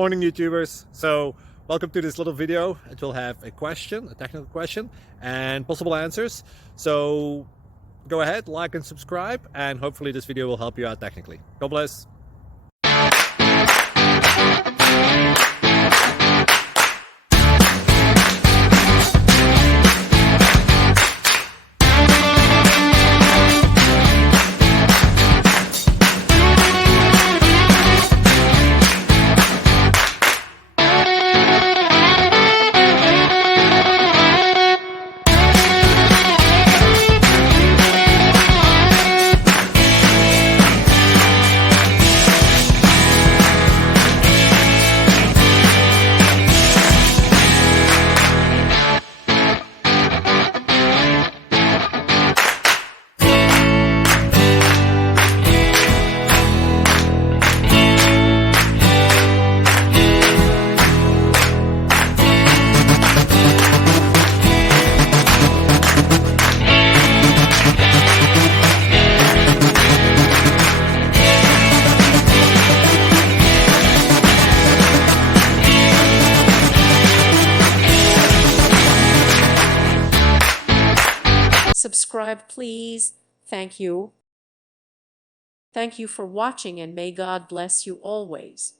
Morning YouTubers. So welcome to this little video. It will have a question, a technical question, and possible answers. So go ahead, like and subscribe, and hopefully this video will help you out technically. God bless. Subscribe, please. Thank you. Thank you for watching, and may God bless you always.